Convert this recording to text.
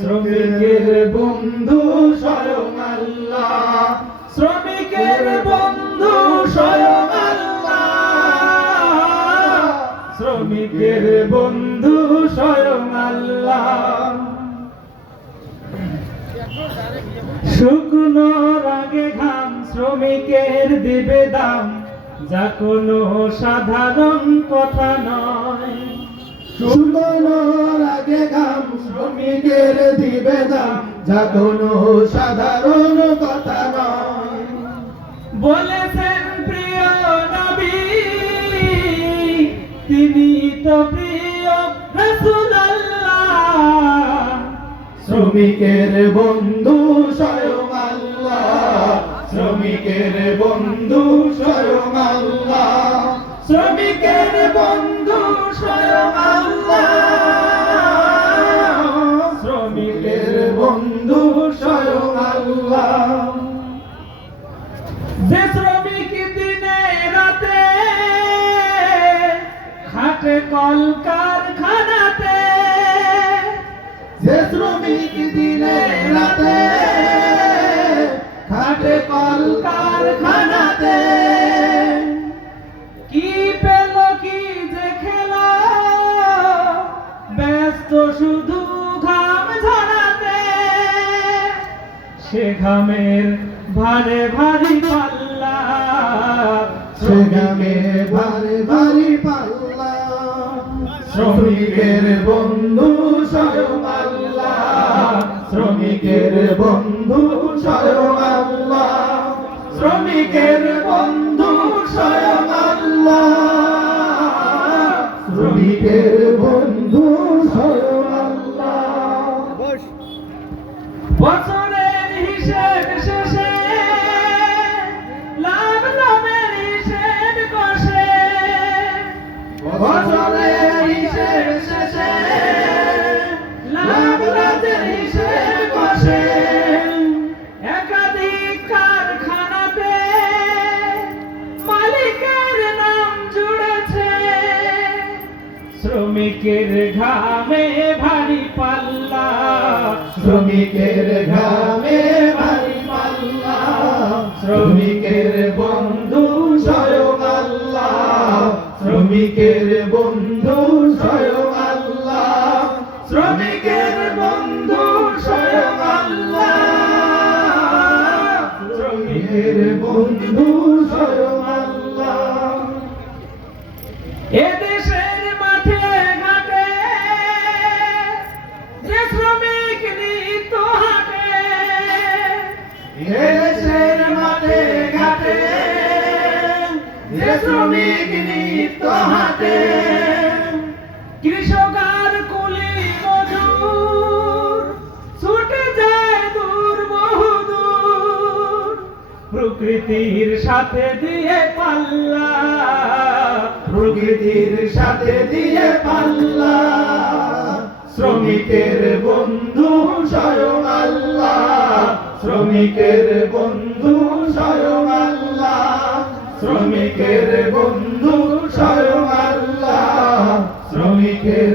শ্রমিকের বন্ধু স্বয়ং আল্লাহ, শ্রমিকের বন্ধু স্বয়ং আল্লাহ, শ্রমিকের বন্ধু স্বয়ং আল্লাহ। শুকনোর আগে ঘাম শ্রমিকের দিবে দাম, যা কোনো সাধারণ কথা নয়। শুকনোর আগে ঘাম শ্রমিকের দিবে দাম, যা কোনো সাধারণ কথা নয়। বলেছেন প্রিয় নবী, তিনি তো প্রিয় রাসূলুল্লাহ, শ্রমিকের বন্ধু স্বয়ং আল্লাহ, শ্রমিকের বন্ধু স্বয়ং আল্লাহ, শ্রমিকের বন্ধু স্বয়ং আল্লাহ, শ্রমিকের বন্ধু স্বয়ং আল্লাহ। যে শ্রমিক দিনে রাতে খাটে কলকারখানাতে, যে শ্রমিক দিনে রাতে খাটে কলকারখানাতে, কি পেল কি যে খেলো, ব্যস্ত শুধু ঘাম ঝরাতে, সে ঘামের ভারে ভারী পাল্লা, সে ঘামে ভারী ভারী পাল্লা, শ্রমিকের বন্ধু স্বয়ং আল্লাহ, শ্রমিকের বন্ধু স্বয়ং আল্লাহ, শ্রমিকের বন্ধু স্বয়ং আল্লাহ, শ্রমিকের বন্ধু স্বয়ং আল্লাহ। বছরের হিসেব শেষে লাভ লাভের হিসেব কষে, বছরের হিসেব শেষে লাভ লাভের হিসেব কষে, একাধিক কারখানাতে মালিকের নাম জুড়েছে, শ্রমিকের ঘামে ভারী পাল্লা, শ্রমিকের ঘামে ভারী পাল্লা, শ্রমিকের বন্ধু স্বয়ং আল্লাহ, শ্রমিকের বন্ধু স্বয়ং আল্লাহ, শ্রমিকের বন্ধু স্বয়ং আল্লাহ, শ্রমিকের বন্ধু স্বয়ং আল্লাহ। এদেশের মাঠে ঘাটে যে শ্রমিক নিত হাটে, এদেশের মাঠে ঘাটে যে শ্রমিক নিত্য হাটে, কৃষক আর কুলি মজুর ছুটে যায় দূর বহুদূর, প্রকৃতির সাথে দিয়ে পাল্লা, প্রকৃতির সাথে দিয়ে পাল্লা, শ্রমিকের বন্ধু স্বয়ং আল্লাহ, শ্রমিকের বন্ধু স্বয়ং আল্লাহ, শ্রমিকের বন্ধু স্বয়ং আল্লাহ, শ্রমিকের